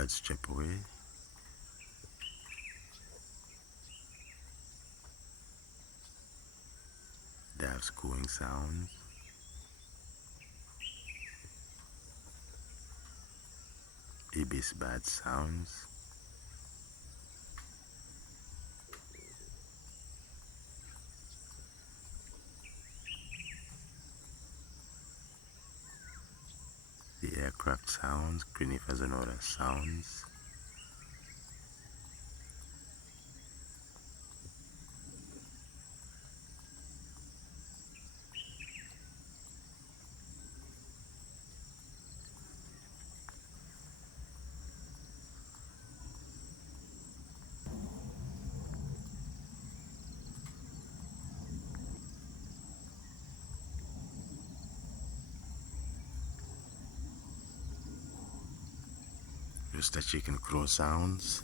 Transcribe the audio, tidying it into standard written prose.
birds chirp away. Doves cooing sounds. Ibis bird sounds. The aircraft sounds, conifers and other sounds. Rooster chicken crow sounds.